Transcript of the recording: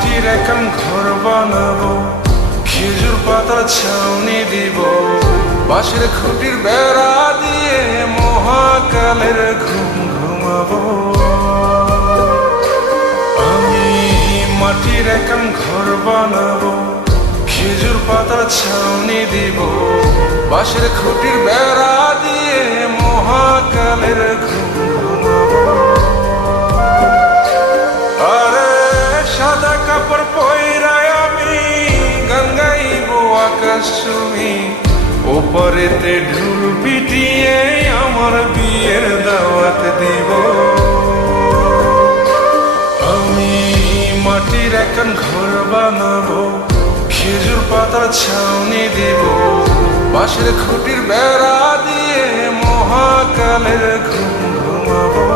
মাটির একান ঘর বানাবো, খেজুর পাতার ছাউনি দিব, বাঁশের খুঁটির বেড়া দিয়ে মহাকালের ঘুম ঘুমাবো। আমি মাটির একান ঘর বানাবো, খেজুর পাতার ছাউনি দিব, বাঁশের খুঁটির বেড়া দিয়ে মহাকালের ঘুম ঘুমাবো। আরে সাদা কাপড় পয়রায় আমি গান গাইবো আকাশ ছুঁই, ওপরেতে ঢোল পিটিয়ে আমার বিয়ের দাওয়াত দিব। আমি মাটির একান ঘর বানাবো, খেজুর পাতার ছাউনি দিব, বাঁশের খুঁটির বেড়া দিয়ে মহাকালের ঘুম ঘুমাবো।